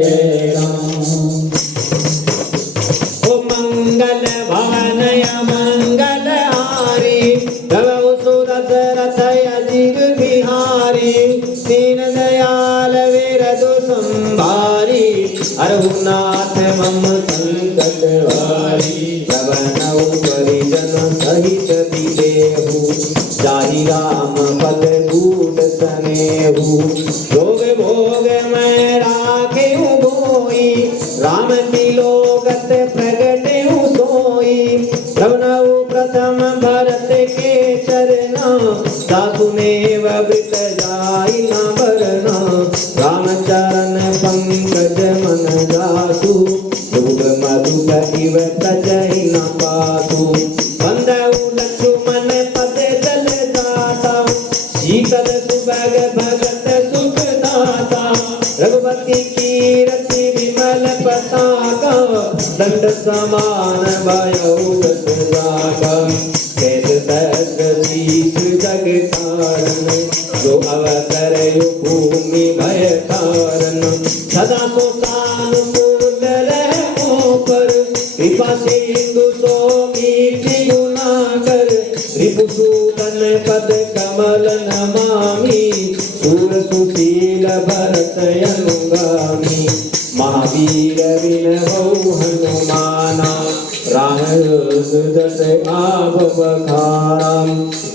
जय राम। ओ मंगल भवनय मंगल हारी भवौ सुदशरथ अजिर बिहारी दीन दयाल विरदु संभारी अरहुनाथ मम संकट वारी भवनौ परिजन सहित दिदेहु जाहि राम पद कूट सनेहु भोग भोग मैं राखेहु गोई राम तिलोकत प्रगटेहु सोई श्रवणौ प्रथम भरत के चरना सासुनेव वृत जाई न बरना राम चरण पंकज मन जासु दुख मधुक इव तजहि न पासु बंदौ लक्ष्मण पद जल दाता शीतल सुभग भगत सुख दाता रघुपति कीरति विमल पताका दंड समान भयौ दस साका कैस सहस्र शीस जग तारण जो अवतरयु भूमि भय तारण सदा सुसानुकूल रहमो पर कृपा सिंधु सोमीति गुणाकर रिपुसूदन पद कमल नमामि सूर सुशील भरत अनुगामी महावीर विनहौ हनुमाना राम सुदस आप बखारा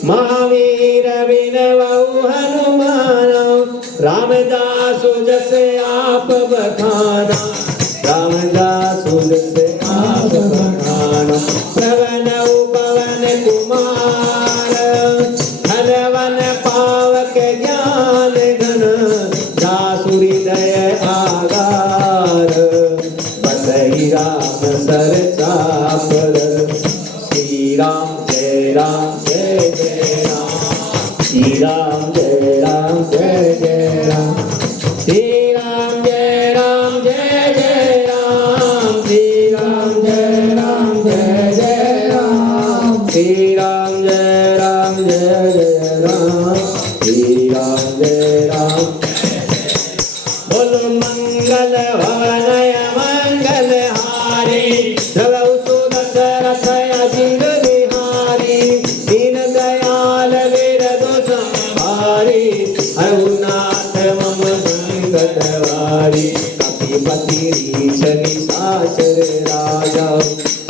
महावीर विनहौ हनुमाना रामदास जस आप बखाना रामदास जस आप बखाना प्रवनौ पवन कुमार धनवन पावक ज्ञान घन दासुरी दय आगार बसहि राम सर चापर श्री राम जय राम जय जय राम श्री राम जय राम जय जय राम श्री राम जय राम जय जय राम श्री राम जय राम जय जय राम श्री राम जय राम जय जय राम श्री राम जय राम बोलो मंगल भवनय मंगल हारी भवौ सुदशरथ अजिर बिहारी दीन दयाल विरदु संभारी अरहुनाथ मम संकट वारी कपिपति रीछ निशाचर राजा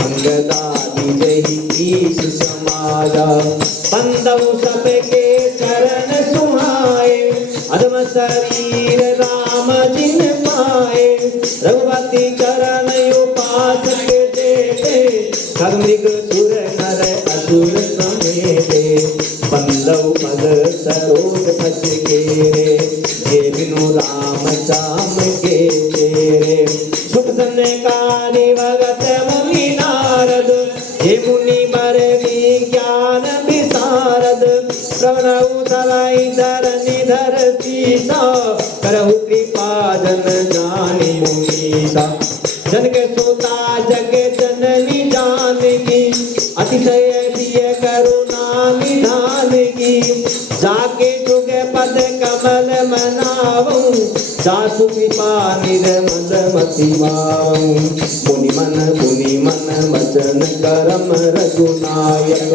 अंगदादि जहि ईश समाजा बंदौ सबके चरण सुहाए अधम शरीर राम जिन पाए रघुपति चरण उपासक देते खगमृग सुर नर असुर समेते बंदौ पद सरोज खस केरे जे बिनु राम चाम के तेरे सुख सनकारि भगत मुनि नारद हे मुनि बर विज्ञान विशारद श्रवणौ सलाई धरनि धर सीसा करहु कृपा जन जानि मुनीसा जनक सुता जग जननी जानकी अतिशय प्रिय करुणा निधान की जाके जुग पद कमल मनावूं सासु कृपा निर्मल मति माऊं मुनि मन वचन करम रघुनायक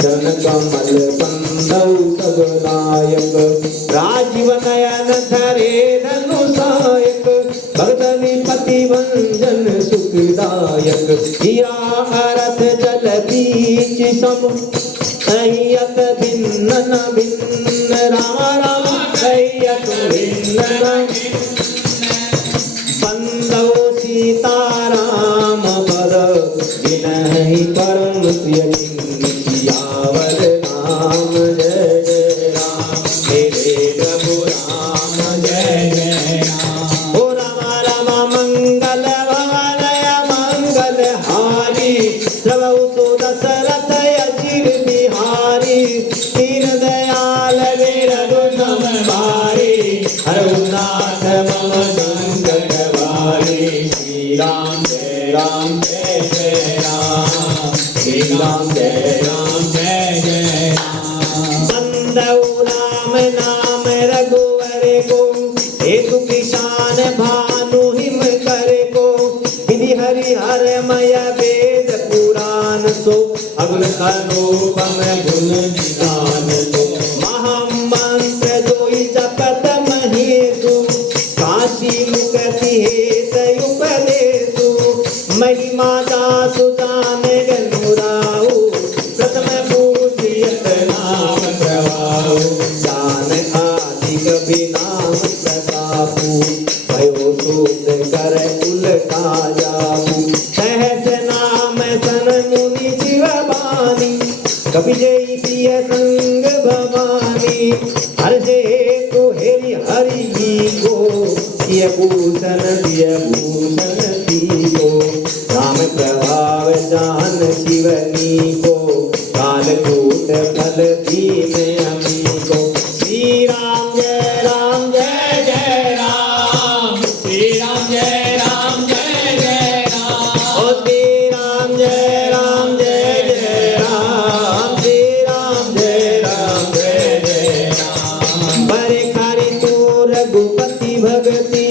चरण कमल बंधौ सब नायक राजीव नयन धरे धनु सायक भगतनि पति भंजन सुखदायक हीरा अरथ जल बीच सम सैयत भिन्न न भिन्न राम राम सैयत भिन्न न बंदौ सीता राम पद विनहि परम प्रिय सियावर राम जय जय राम मेरे प्रभु राम जय जय राम ओ राम राम मंगल भवनय मंगल हारी भवौ सुदशरथ अजिर बिहारी दीन दयाल विरदु संभारी अरहुनाथ मम संकट वारी श्री राम जय जय राम श्री राम जय जय राम बंदौ राम नाम रघुवर को एक किसान भानु हिम हरिहरमय वेद पुराण सो अगुण अनुपम गुण निधान सो महामंत्र जोई जपत महेशु काशी मुक्ति हेत उपदेशु महिमा दासु जान गनुराऊ प्रथम पूजियत नाम प्रभाऊ जान आदि कभी नाम प्रतापु भयो शूद्र कर कुल काजाऊ सहस नाम सन मुनि शिव बानी कपि जय सिय संग भवानी हर से हेतु हेरि हरि जी को सिय भूषण ती को राम प्रभाव जान शिवनी को कालकूट फल दीन अमी को श्री राम जय राम जय जय राम श्री राम जय राम जय जय राम ओ श्री राम जय राम जय जय राम श्री राम जय राम जय जय राम बरे खारी तो रघुपति भगति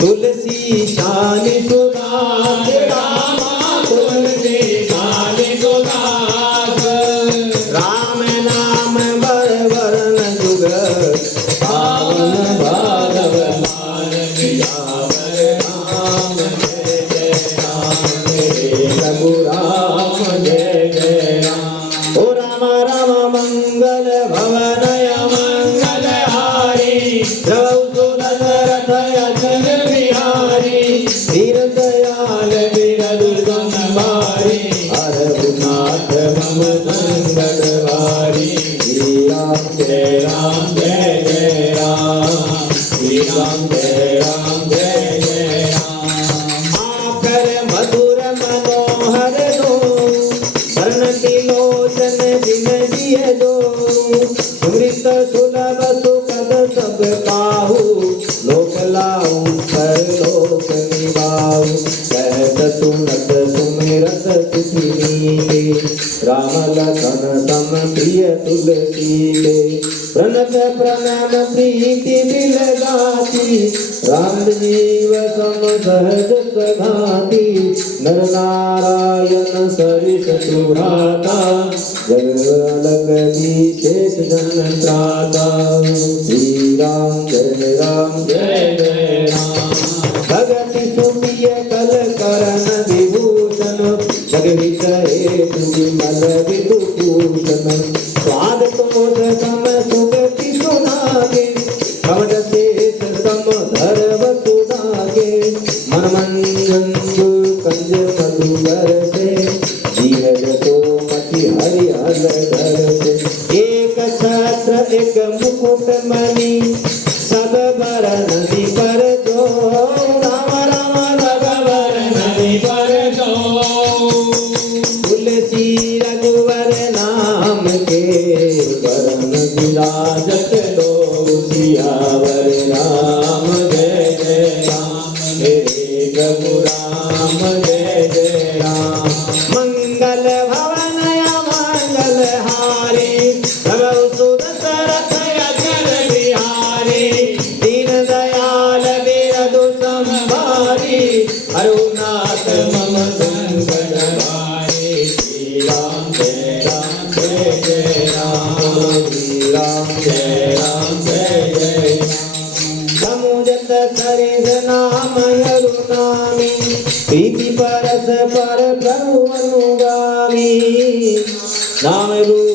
तुलसी शान सुदास रामा तुलसी शान सुदास राम नाम बर वरण जुग पावन भागव मान सियावर राम जय जय राम जय प्रभु राम जय जय राम ओ राम राम मंगल भवनय मंगल हारी रघुनाथ अचल बिहारी धीर दयाल बिरदु संभारी रघुनाथ मम संकट हारी श्री राम जय राम जय जय राम श्री राम जय राम जय जय राम आकर मधुर मनोहर दो वर्णति लोचन दिन जिय दो सुमृत सुलभ सुखद सब काहू लोक लाऊ कर लोक निभाऊ कहत सुनत सुमिरत सुखिनीले राम लखन सम प्रिय तुलसीले प्रणत प्रणम प्रीति बिल गाती राम जीव सम सहज सघाती नर नारायण सरिस सुभ्राता जगलग विशेष जन त्राता श्री राम जय जय राम भगति सुप्रिय कल करण विभूषण जगहित हेतु विमल विदुभूषण स्वाद तोष सम सुगति सुनागे कवच शेष सम धर्म सुनागे मन मंजन कंज मधुकर से धीरज तो मति हरि हल धर से एक छत्र एक मुकुट मणि सब बर नदी पर जो राम राम रघुवर नदी पर जो तुलसी रघुवर नाम के वरण विराजत लो सियावर राम जय जय राम मेरे प्रभु राम जय जय राम मंगल भवनय मंगल हारी रघु सुदशरथ अचल बिहारी दीन दयाल बिरदु संभारी रघुनाथ मम संकट हारी श्री राम जय जय राम श्री राम जय जय राम समुजत सरिस नाम यरुनामी प्रीति परस पर प्रभु अनुगामी नाम रूप